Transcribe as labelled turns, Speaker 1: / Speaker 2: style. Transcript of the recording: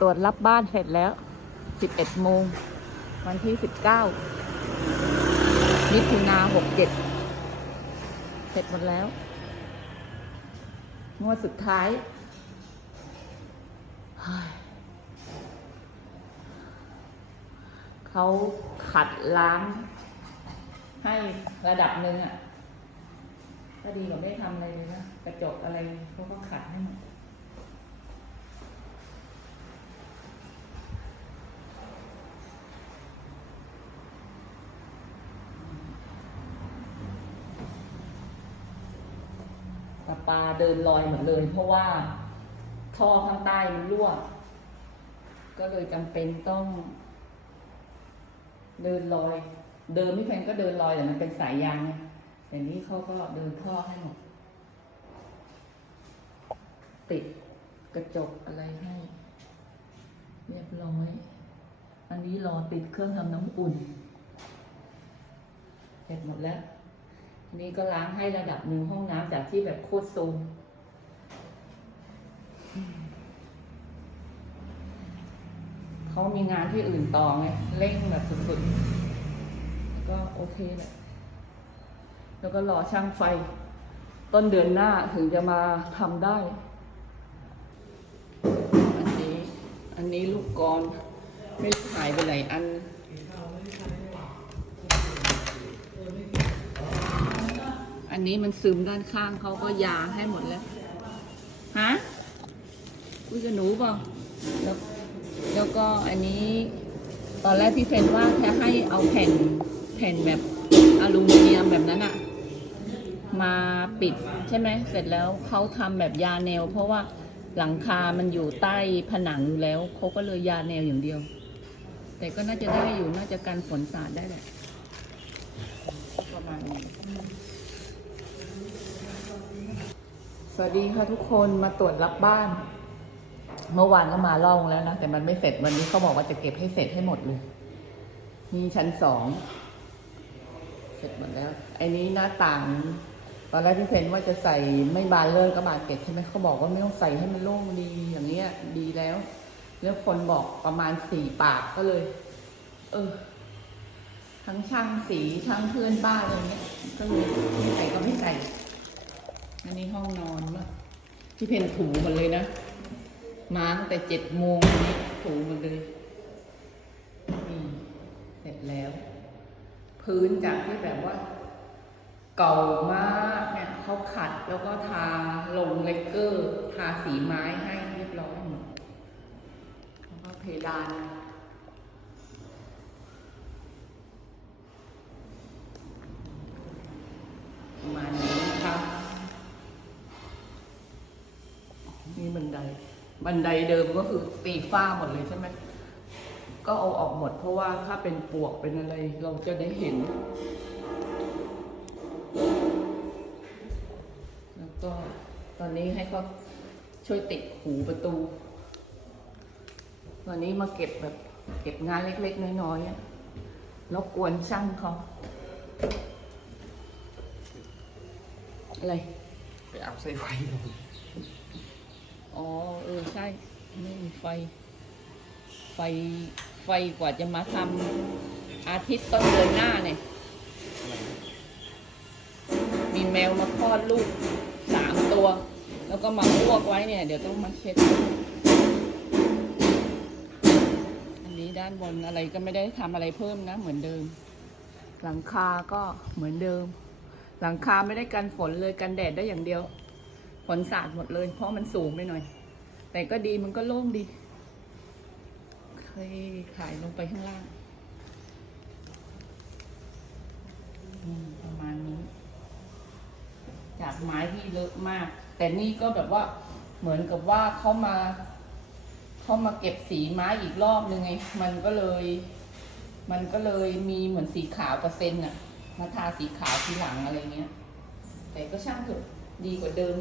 Speaker 1: ตรวจรับบ้านเสร็จแล้ว 11 โมง วันที่ 19 มิถุนา67 เสร็จหมดแล้ว งวดสุดท้าย เขาขัดล้าง ให้ระดับหนึ่งอะ ก็ดีกว่าไม่ทำอะไรเลยนะ กระจกอะไรเขาก็ขัดให้หมด ปลาเดินลอยหมดเลย เพราะว่าท่อข้างใต้มันรั่ว ก็เลยจำเป็นต้อง เดินลอย เดิมพี่เพนก็เดินลอยแต่มันเป็นสายยางไงแต่นี้เขาก็เดินท่อให้หมดติดกระจกอะไรให้ เรียบร้อย อันนี้รอติดเครื่องทำน้ำอุ่น เสร็จหมดแล้ว นี่ก็ล้างให้ระดับหนึ่งห้องน้ำจากที่แบบโคตรโซมเขามีงานที่อื่นต่อไงเร่งแบบสุดๆ ก็โอเคแหละแล้วก็รอช่างไฟ ต้นเดือนหน้าถึงจะมาทำได้ อันนี้ อันนี้ลูกกรอนไม่รู้หายไปไหนอัน อันนี้มันซึมด้านข้างเขาก็ยาให้หมดแล้ว ฮะคุยกับหนูเปล่าแล้วแล้วก็อันนี้ ตอนแรกพี่เพนว่าแค่ให้เอาแผ่นแผ่นแบบอลูมิเนียมแบบนั้นอะมาปิดใช่ไหมเสร็จแล้วเขาทำแบบยาแนว เพราะว่าหลังคามันอยู่ใต้ผนังแล้วเขาก็เลยยาแนวอย่างเดียว แต่ก็น่าจะได้อยู่น่าจะกันฝนสาดได้แหละประมาณนี้ สวัสดีค่ะทุกคนมาตรวจรับบ้าน เมื่อวานก็มาล่องแล้วนะ แต่มันไม่เสร็จวันนี้เขาบอกว่าจะเก็บให้เสร็จให้หมดเลยนี่ชั้นสองเสร็จหมดแล้วไอ้นี้หน้าต่าง ตอนแรกพี่เพนว่าจะใส่ไม่บานเลื่อนก็บานเกล็ดใช่ไหมเขาบอกว่าไม่ต้องใส่ให้มันโล่งดีอย่างเงี้ย ดีแล้ว แล้วคนบอกประมาณสี่ปากก็เลย เออ ทั้งช่างสีทั้งเพื่อนบ้านอะไรเงี้ยก็เลยไม่ใส่ก็ไม่ใส่ อันนี้ห้องนอนว่ะพี่เพนถูหมดเลยนะ มาตั้งแต่เจ็ดโมงนี้ถูหมดเลยนี่เสร็จแล้ว พื้นจากที่แบบว่า เก่ามากเนี่ยเขาขัดแล้วก็ทาลงเลกเกอร์ ทาสีไม้ให้เรียบร้อยหมดแล้วก็เพดาน บันไดเดิมก็คือตีฝ้าหมดเลยใช่ไหมก็เอาออกหมดเพราะว่าถ้าเป็นปวกเป็นอะไรเราจะได้เห็น แล้วก็ตอนนี้ให้เขาช่วยติดหูประตู ตอนนี้มาเก็บแบบเก็บงานเล็กๆน้อยๆแล้วกวนช่างเขาอะไร
Speaker 2: ไปเอาสายไฟลง
Speaker 1: อ๋อ เออ ใช่ ไม่มีไฟ ไฟ ไฟกว่าจะมาทำอาทิตย์ต้นเดือนหน้าเนี่ย มีแมวมาคลอดลูกสามตัว แล้วก็มาอ้วกไว้เนี่ย เดี๋ยวต้องมาเช็ด อันนี้ด้านบนอะไรก็ไม่ได้ทำอะไรเพิ่มนะ เหมือนเดิม หลังคาก็เหมือนเดิม หลังคาไม่ได้กันฝนเลยกันแดดได้อย่างเดียว ฝนสาดหมดเลย เพราะมันสูงไปหน่อย แต่ก็ดีมันก็โล่งดี เคยถ่ายลงไปข้างล่างประมาณนี้ จากไม้ที่เลอะมาก แต่นี่ก็แบบว่าเหมือนกับว่าเขามาเขามาเก็บสีไม้อีกรอบนึงไง มันก็เลย มันก็เลยมีเหมือนสีขาวกับเซ็นต์อะมาทาสีขาวทีหลังอะไรเงี้ย แต่ก็ช่างเถอะดีกว่าเดิม